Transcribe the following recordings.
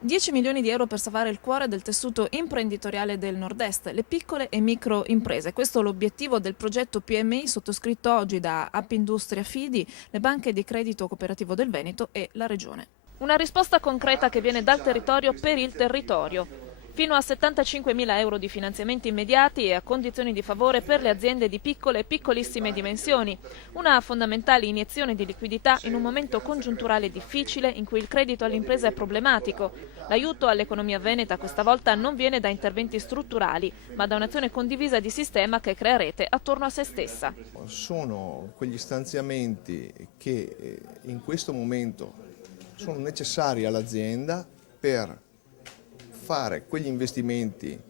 10 milioni di euro per salvare il cuore del tessuto imprenditoriale del Nord-Est, le piccole e micro imprese. Questo è l'obiettivo del progetto PMI sottoscritto oggi da Appindustria Fidi, le banche di credito cooperativo del Veneto e la Regione. Una risposta concreta che viene dal territorio per il territorio. Fino a 75.000 euro di finanziamenti immediati e a condizioni di favore per le aziende di piccole e piccolissime dimensioni. Una fondamentale iniezione di liquidità in un momento congiunturale difficile in cui il credito all'impresa è problematico. L'aiuto all'economia veneta questa volta non viene da interventi strutturali, ma da un'azione condivisa di sistema che crea rete attorno a se stessa. Sono quegli stanziamenti che in questo momento sono necessari all'azienda per fare quegli investimenti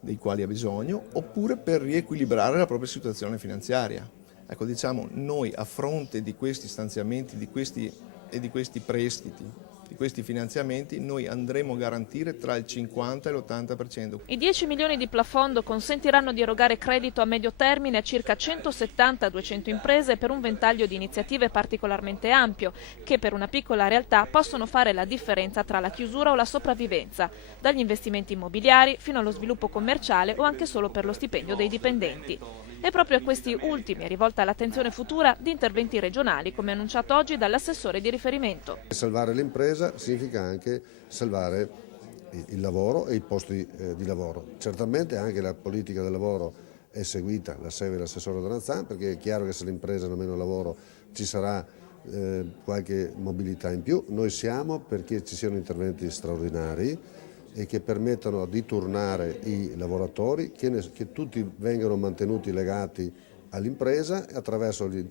dei quali ha bisogno oppure per riequilibrare la propria situazione finanziaria. Ecco, diciamo, noi a fronte di questi stanziamenti, di questi prestiti, di questi finanziamenti, noi andremo a garantire tra il 50 e l'80%. I 10 milioni di plafond consentiranno di erogare credito a medio termine a circa 170-200 imprese per un ventaglio di iniziative particolarmente ampio, che per una piccola realtà possono fare la differenza tra la chiusura o la sopravvivenza, dagli investimenti immobiliari fino allo sviluppo commerciale o anche solo per lo stipendio dei dipendenti. E proprio a questi ultimi è rivolta l'attenzione futura di interventi regionali, come annunciato oggi dall'assessore di riferimento. Salvare l'impresa significa anche salvare il lavoro e i posti di lavoro. Certamente anche la politica del lavoro è seguita, la segue l'assessore Donanzan, perché è chiaro che se l'impresa non ha meno lavoro ci sarà qualche mobilità in più. Noi siamo perché ci siano interventi straordinari e che permettano di turnare i lavoratori, che tutti vengano mantenuti legati all'impresa attraverso gli interventi